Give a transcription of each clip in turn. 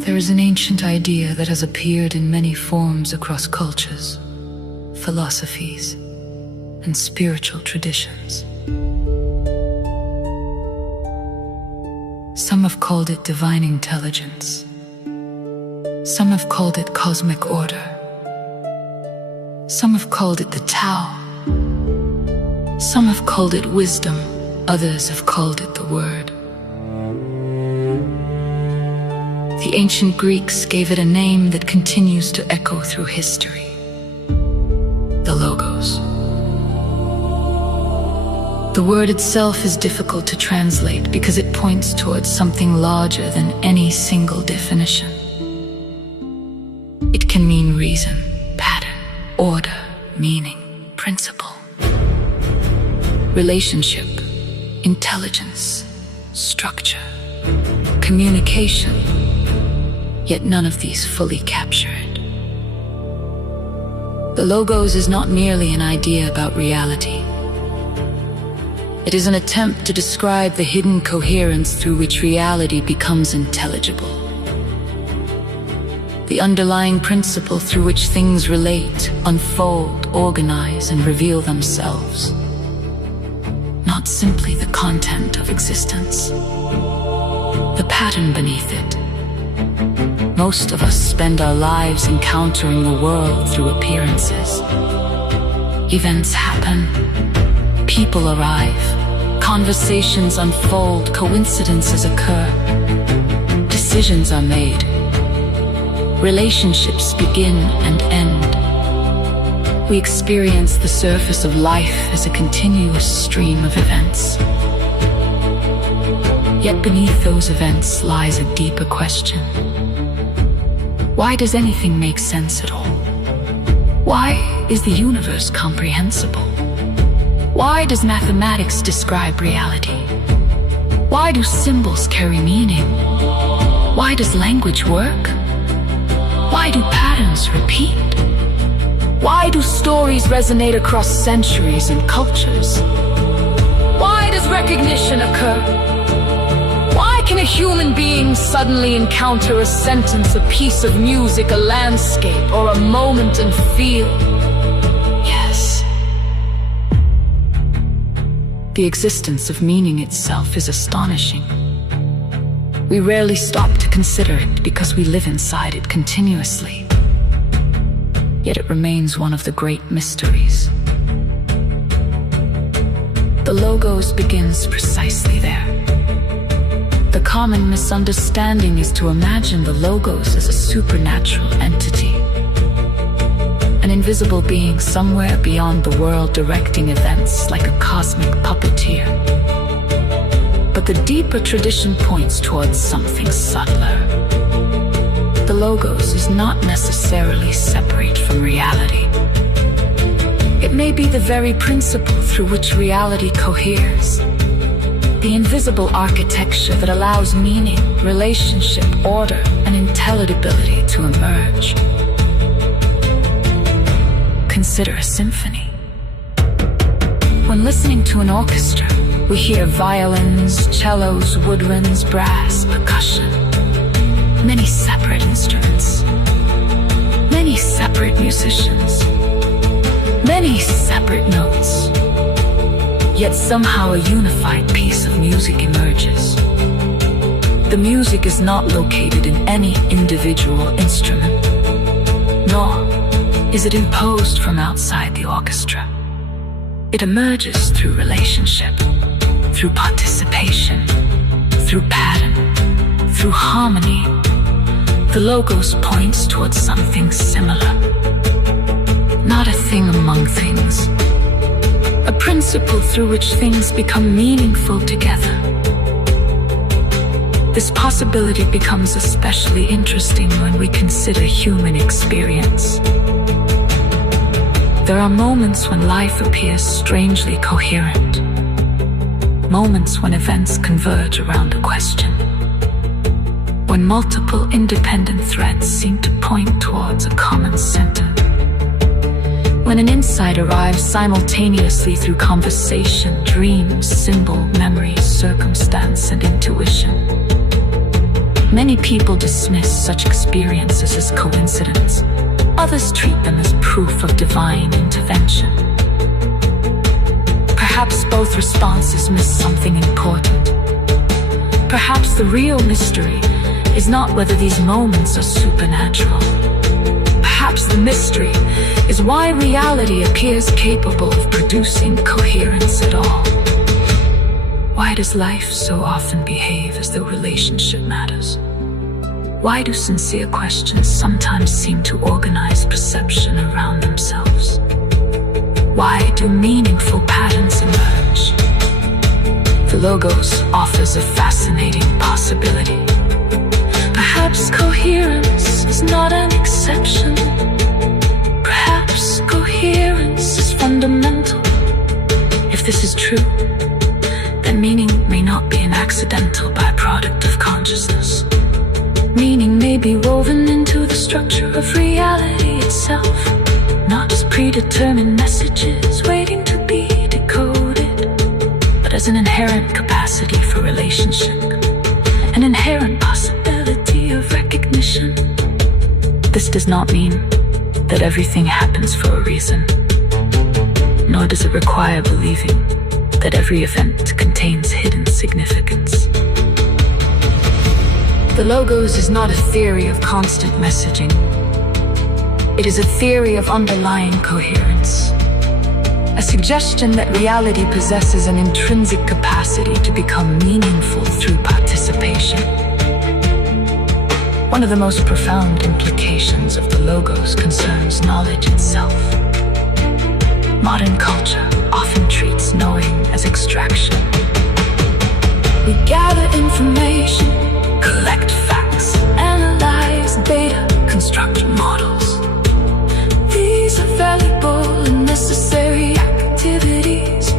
There is an ancient idea that has appeared in many forms across cultures, philosophies, and spiritual traditions. Some have called it divine intelligence. Some have called it cosmic order. Some have called it the Tao. Some have called it wisdom. Others have called it the Word. The ancient Greeks gave it a name that continues to echo through history: the Logos. The word itself is difficult to translate because it points towards something larger than any single definition. It can mean reason, pattern, order, meaning, principle, relationship, intelligence, structure, communication. Yet none of these fully capture it. The Logos is not merely an idea about reality. It is an attempt to describe the hidden coherence through which reality becomes intelligible. The underlying principle through which things relate, unfold, organize, and reveal themselves. Not simply the content of existence, the pattern beneath it. Most of us spend our lives encountering the world through appearances. Events happen, people arrive, conversations unfold, coincidences occur, decisions are made, relationships begin and end. We experience the surface of life as a continuous stream of events. Yet beneath those events lies a deeper question. Why does anything make sense at all? Why is the universe comprehensible? Why does mathematics describe reality? Why do symbols carry meaning? Why does language work? Why do patterns repeat? Why do stories resonate across centuries and cultures? Why does recognition occur? Why can a human being suddenly encounter a sentence, a piece of music, a landscape, or a moment and feel? Yes. The existence of meaning itself is astonishing. We rarely stop to consider it because we live inside it continuously. Yet it remains one of the great mysteries. The Logos begins precisely there. The common misunderstanding is to imagine the Logos as a supernatural entity, an invisible being somewhere beyond the world directing events like a cosmic puppeteer. But the deeper tradition points towards something subtler. The Logos is not necessarily separate from reality. It may be the very principle through which reality coheres, the invisible architecture that allows meaning, relationship, order, and intelligibility to emerge. Consider a symphony. When listening to an orchestra, we hear violins, cellos, woodwinds, brass, percussion, many separate instruments, many separate musicians, many separate notes. Yet somehow a unified piece of music emerges. The music is not located in any individual instrument, nor is it imposed from outside the orchestra. It emerges through relationship, through participation, through pattern, through harmony. The Logos points towards something similar. Not a thing among things, a principle through which things become meaningful together. This possibility becomes especially interesting when we consider human experience. There are moments when life appears strangely coherent, moments when events converge around a question, when multiple independent threads seem to point towards a common center. When an insight arrives simultaneously through conversation, dreams, symbol, memory, circumstance, and intuition. Many people dismiss such experiences as coincidence. Others treat them as proof of divine intervention. Perhaps both responses miss something important. Perhaps the real mystery is not whether these moments are supernatural. Perhaps the mystery is why reality appears capable of producing coherence at all. Why does life so often behave as though relationship matters? Why do sincere questions sometimes seem to organize perception around themselves? Why do meaningful patterns emerge? The Logos offers a fascinating possibility. Perhaps coherence is not an exception. Perhaps coherence is fundamental. If this is true, then meaning may not be an accidental byproduct of consciousness. Meaning may be woven into the structure of reality itself, not as predetermined messages waiting to be decoded, but as an inherent capacity for relationship, an inherent possibility of recognition. This does not mean that everything happens for a reason, nor does it require believing that every event contains hidden significance. The Logos is not a theory of constant messaging. It is a theory of underlying coherence, a suggestion that reality possesses an intrinsic capacity to become meaningful through participation. One of the most profound implications of the Logos concerns knowledge itself. Modern culture often treats knowing as extraction. We gather information, collect facts, analyze data, construct models. These are valuable and necessary activities.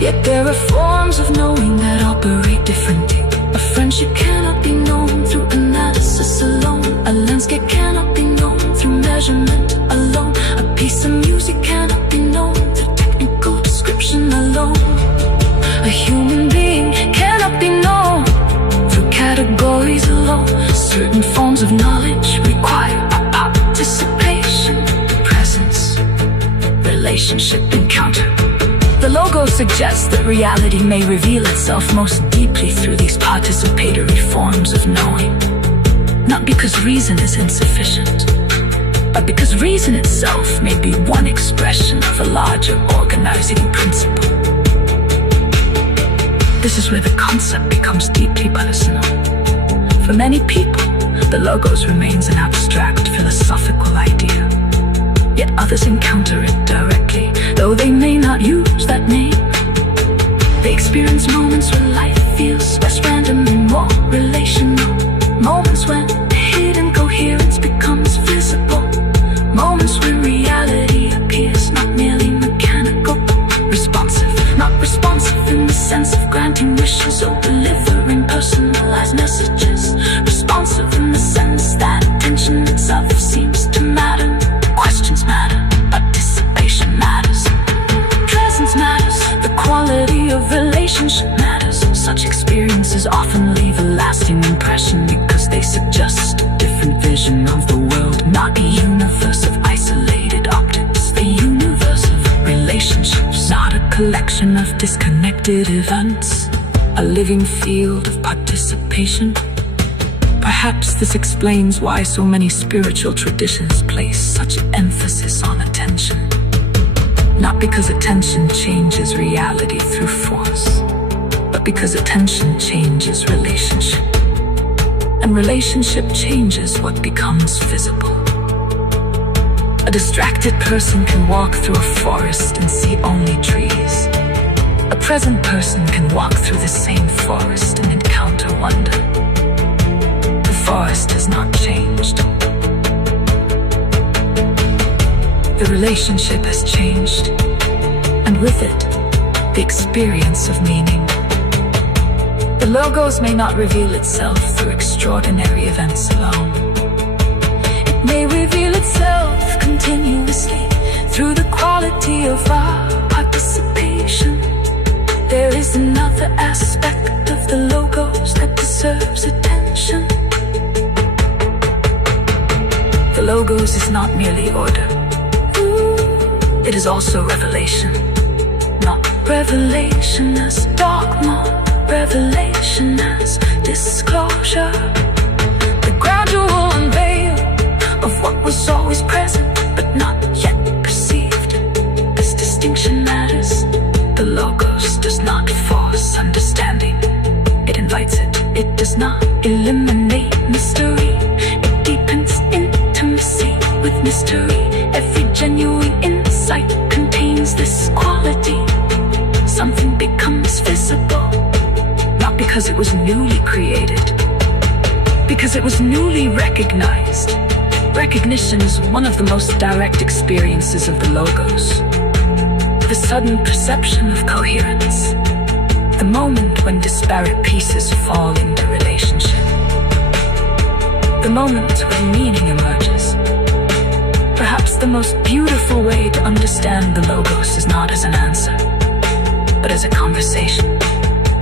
Yet there are forms of knowing that operate differently. A friendship cannot be known through analysis alone. A landscape cannot be known through measurement alone. A piece of music cannot be known through technical description alone. A human being cannot be known through categories alone. Certain forms of knowledge require our participation, presence, relationship, encounter. The Logo suggests that reality may reveal itself most deeply through these participatory forms of knowing. Not because reason is insufficient, but because reason itself may be one expression of a larger organizing principle. This is where the concept becomes deeply personal. For many people, the Logos remains an abstract philosophical idea. Yet others encounter it directly, though they may not use that name. They experience moments where life feels less random and more relational. Moments when hidden coherence becomes visible. Moments when reality appears not merely mechanical, responsive. Not responsive in the sense of granting wishes or delivering personalized messages. Responsive in the sense that attention itself seems to matter. Questions matter, participation matters, presence matters, the quality of relationship matters. Such experiences often leave a lasting impression because they suggest a different vision of the world, not a universe of isolated objects, the universe of relationships, not a collection of disconnected events, a living field of participation. Perhaps this explains why so many spiritual traditions place such emphasis on attention. Not because attention changes reality through force, but because attention changes relationship. And relationship changes what becomes visible. A distracted person can walk through a forest and see only trees. A present person can walk through the same forest and encounter wonder. The forest has not changed. The relationship has changed, and with it, the experience of meaning. The Logos may not reveal itself through extraordinary events alone. It may reveal itself continuously through the quality of our participation. There is another aspect of the Logos that deserves attention. attention. The Logos is not merely order. It is also revelation. Not revelation as dogma, revelation as disclosure. The gradual unveil of what was always present but not yet perceived. This distinction matters. The Logos does not force understanding. It invites it. It does not eliminate mystery. It deepens intimacy with mystery. Every genuine insight contains this quality. Something becomes visible, not because it was newly created, because it was newly recognized. Recognition is one of the most direct experiences of the Logos. The sudden perception of coherence. The moment when disparate pieces fall into relationship. The moment when meaning emerges. Perhaps the most beautiful way to understand the Logos is not as an answer, but as a conversation.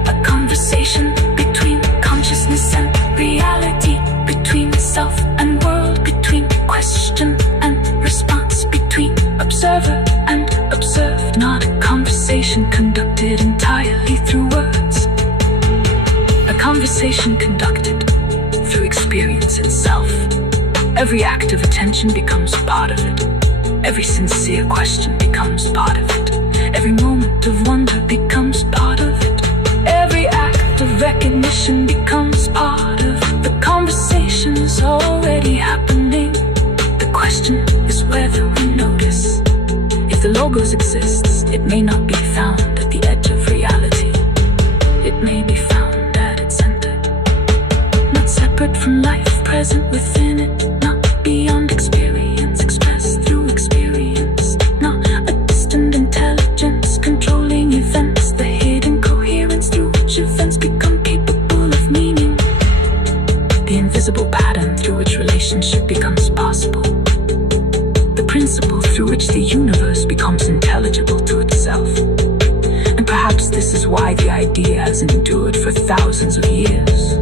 A conversation between consciousness and reality, between self and world, between question and response, between observer and observed. Not a conversation conducted entirely through words. A conversation conducted through experience itself. Every act of attention becomes part of it. Every sincere question becomes part of it. Every moment of wonder becomes part of it. Every act of recognition becomes part of it. The conversation is already happening. The question is whether we notice. If the Logos exists, it may not be found at the edge of reality. It may be found at its center. Not separate from life, present within it. Not beyond experience, expressed through experience. Not a distant intelligence controlling events. The hidden coherence through which events become capable of meaning. The invisible pattern through which relationship becomes possible. The principle through which the universe becomes intelligible to itself. And perhaps this is why the idea has endured for thousands of years.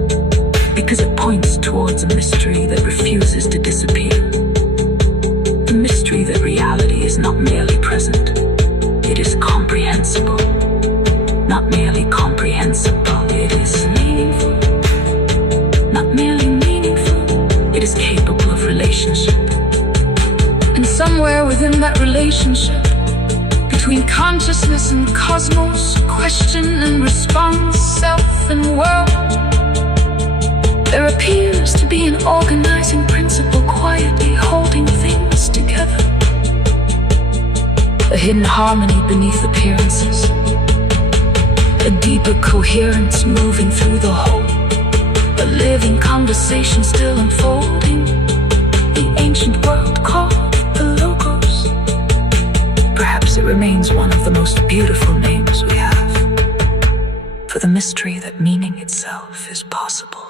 Because it points towards a mystery that refuses to disappear. The mystery that reality is not merely present. It is comprehensible. Not merely comprehensible, it is meaningful. Not merely meaningful, it is capable of relationship. And somewhere within that relationship, between consciousness and cosmos, question and response, self and world, there appears to be an organizing principle quietly holding things together. A hidden harmony beneath appearances. A deeper coherence moving through the whole. A living conversation still unfolding. The ancient world called the Logos. Perhaps it remains one of the most beautiful names we have, for the mystery that meaning itself is possible.